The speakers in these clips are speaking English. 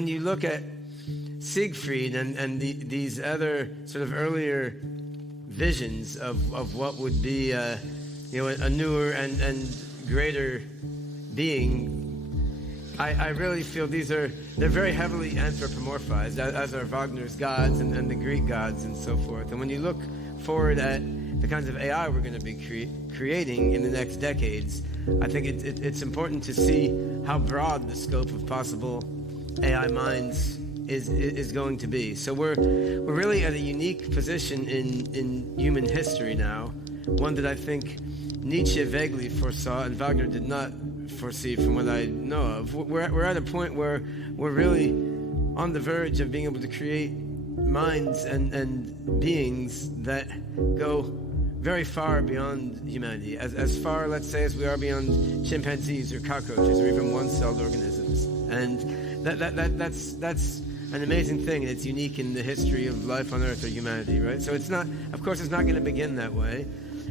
when you look at Siegfried and these other sort of earlier visions of what would be a newer and greater being, I really feel they're very heavily anthropomorphized, as are Wagner's gods and the Greek gods and so forth. And when you look forward at the kinds of AI we're going to be creating in the next decades, I think it's important to see how broad the scope of possible AI minds is going to be. So we're really at a unique position in human history now, one that I think Nietzsche vaguely foresaw and Wagner did not foresee, from what I know of. We're at a point where we're really on the verge of being able to create minds and beings that go very far beyond humanity, as far, let's say, as we are beyond chimpanzees or cockroaches or even one-celled organisms. And that's an amazing thing, and it's unique in the history of life on Earth or humanity, right? So it's not going to begin that way.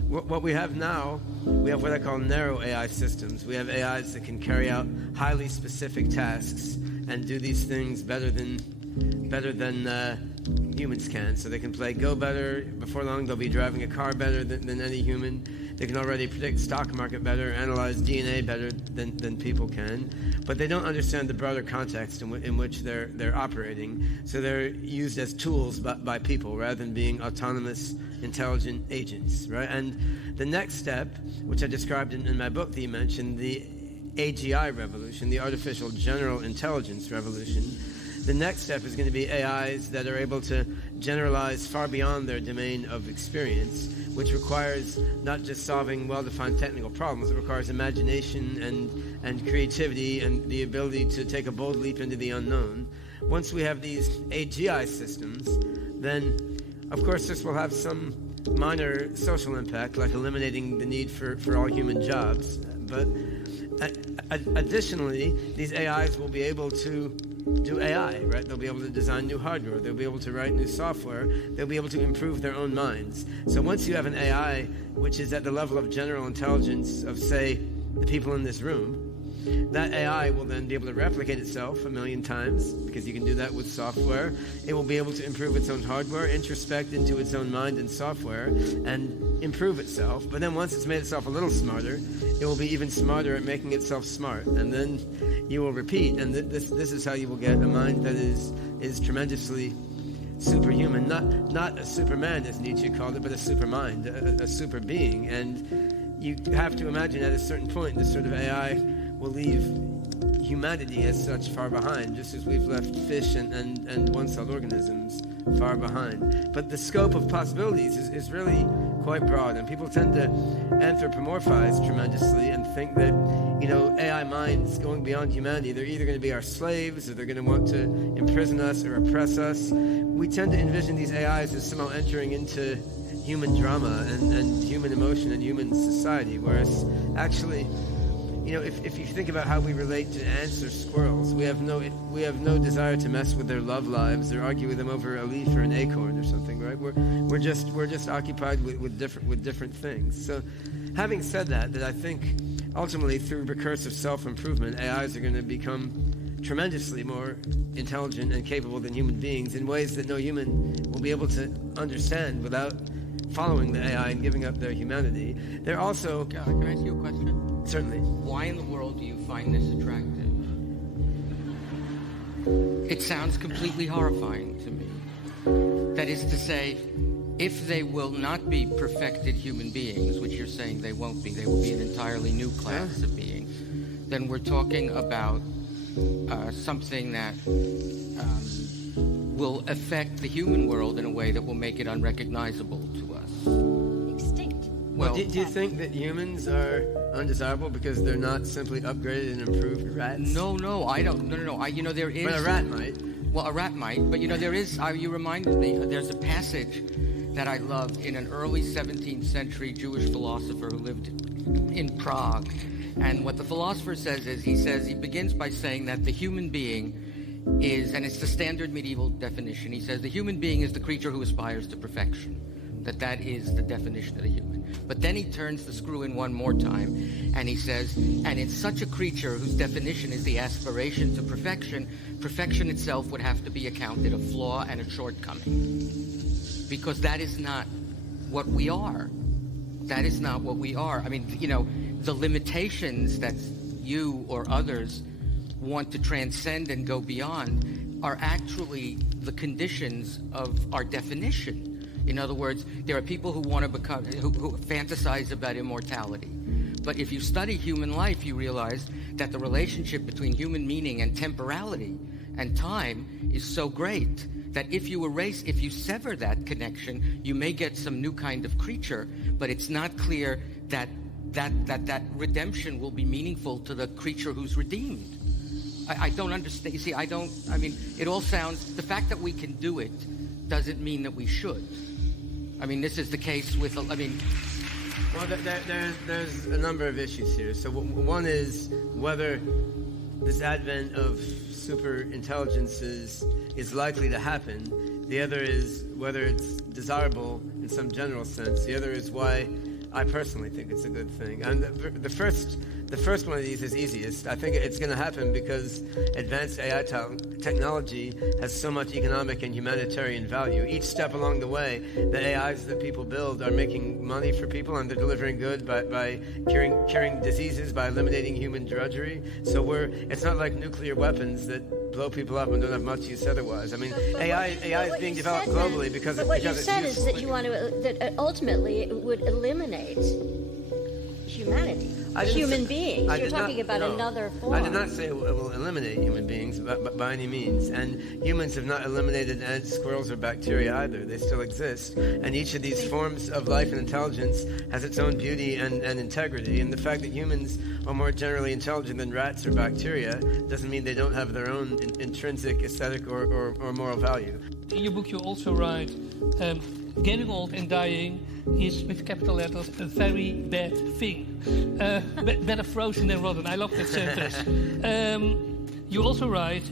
What we have now, we have what I call narrow AI systems. We have AIs that can carry out highly specific tasks and do these things better than humans can. So they can play Go better. Before long, they'll be driving a car better than any human. They can already predict stock market better, analyze DNA better than people can. But they don't understand the broader context in which they're operating. So they're used as tools by people rather than being autonomous, intelligent agents, right? And the next step, which I described in my book that you mentioned, the AGI revolution, the artificial general intelligence revolution, the next step is going to be AIs that are able to generalize far beyond their domain of experience, which requires not just solving well-defined technical problems, it requires imagination and creativity and the ability to take a bold leap into the unknown. Once we have these AGI systems, then of course this will have some minor social impact, like eliminating the need for all human jobs. But additionally, these AIs will be able to do AI, right? They'll be able to design new hardware. They'll be able to write new software. They'll be able to improve their own minds. So once you have an AI which is at the level of general intelligence of, say, the people in this room, that AI will then be able to replicate itself 1 million times, because you can do that with software. It will be able to improve its own hardware, introspect into its own mind and software, and improve itself. But then once it's made itself a little smarter, it will be even smarter at making itself smart. And then you will repeat, and this is how you will get a mind that is tremendously superhuman, not a superman as Nietzsche called it, but a supermind, a super being. And you have to imagine at a certain point this sort of AI will leave humanity as such far behind, just as we've left fish and one-celled organisms far behind. But the scope of possibilities is really quite broad, and people tend to anthropomorphize tremendously and think that, AI minds going beyond humanity, they're either going to be our slaves or they're going to want to imprison us or oppress us. We tend to envision these AIs as somehow entering into human drama and human emotion and human society, whereas actually, if you think about how we relate to ants or squirrels, we have no desire to mess with their love lives or argue with them over a leaf or an acorn or something, right? We're just occupied with different things. So, having said that I think ultimately through recursive self-improvement, AIs are going to become tremendously more intelligent and capable than human beings in ways that no human will be able to understand without following the AI and giving up their humanity. They're also... Can I ask you a question? Certainly. Why in the world do you find this attractive? It sounds completely horrifying to me. That is to say, if they will not be perfected human beings, which you're saying they won't be, they will be an entirely new class of being, then we're talking about something that will affect the human world in a way that will make it unrecognizable to us. Extinct. Well, do you think that humans are undesirable because they're not simply upgraded and improved rats? No, I don't. No. There is... But a rat might. Well, a rat might, but there is... you reminded me, there's a passage that I loved in an early 17th century Jewish philosopher who lived in Prague. And what the philosopher says is, he begins by saying that the human being is, and it's the standard medieval definition, he says the human being is the creature who aspires to perfection. that is the definition of the human. But then he turns the screw in one more time, and he says, and in such a creature whose definition is the aspiration to perfection, perfection itself would have to be accounted a flaw and a shortcoming. Because that is not what we are. That is not what we are. I mean, the limitations that you or others want to transcend and go beyond are actually the conditions of our definition. In other words, there are people who want to become, who fantasize about immortality. But if you study human life, you realize that the relationship between human meaning and temporality and time is so great that if you sever that connection, you may get some new kind of creature, but it's not clear that redemption will be meaningful to the creature who's redeemed. I don't understand. You see, it all sounds, the fact that we can do it doesn't mean that we should. I mean, this is the case with, Well, there's a number of issues here. So one is whether this advent of super intelligences is likely to happen. The other is whether it's desirable in some general sense. The other is why I personally think it's a good thing. And the first one of these is easiest. I think it's going to happen because advanced AI technology has so much economic and humanitarian value. Each step along the way, the AIs that people build are making money for people, and they're delivering good by curing diseases, by eliminating human drudgery. So it's not like nuclear weapons that blow people up and don't have much use otherwise. I mean, AI is being developed globally because what you said is that you want to that ultimately it would eliminate humanity, human beings. You're talking about another form. I did not say it will eliminate human beings, but by any means. And humans have not eliminated ants, squirrels, or bacteria either. They still exist. And each of these forms of life and intelligence has its own beauty and integrity. And the fact that humans are more generally intelligent than rats or bacteria doesn't mean they don't have their own intrinsic aesthetic or moral value. In your book you also write, getting old and dying is, with capital letters, a very bad thing. Better frozen than rotten. I love that sentence. You also write,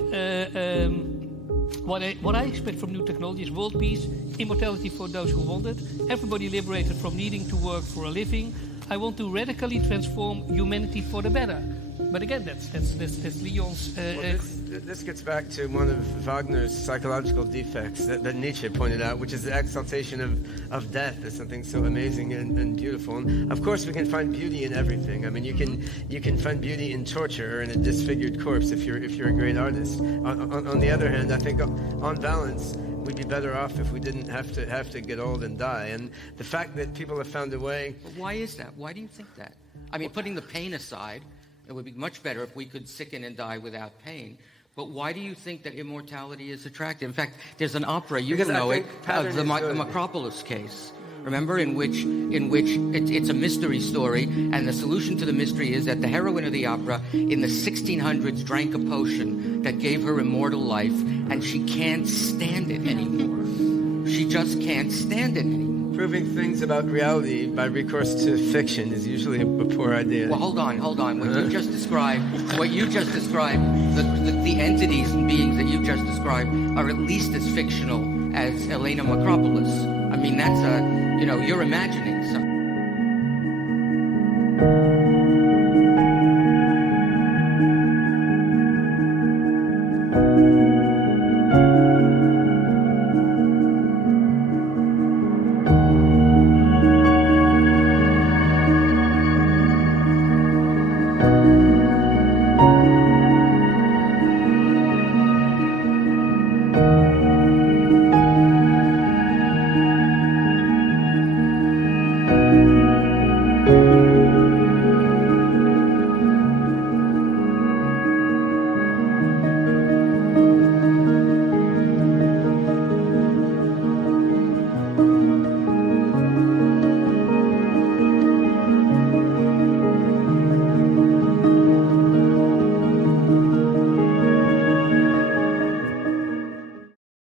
what I expect from new technology is world peace, immortality for those who want it, everybody liberated from needing to work for a living. I want to radically transform humanity for the better. But again, that's Leon's... This gets back to one of Wagner's psychological defects that Nietzsche pointed out, which is the exaltation of death as something so amazing and beautiful. And of course, we can find beauty in everything. I mean, you can find beauty in torture or in a disfigured corpse if you're a great artist. On the other hand, I think on balance, we'd be better off if we didn't have to get old and die. And the fact that people have found a way... But why is that? Why do you think that? I mean, putting the pain aside, it would be much better if we could sicken and die without pain. But why do you think that immortality is attractive? In fact, there's an opera, you will know it, the Macropolis case. Remember, in which it's a mystery story, and the solution to the mystery is that the heroine of the opera in the 1600s drank a potion that gave her immortal life, and she can't stand it anymore. She just can't stand it anymore. Proving things about reality by recourse to fiction is usually a poor idea. Well, hold on. What you just described, the entities and beings that you just described are at least as fictional as Elena Macropolis. I mean, that's you're imagining something.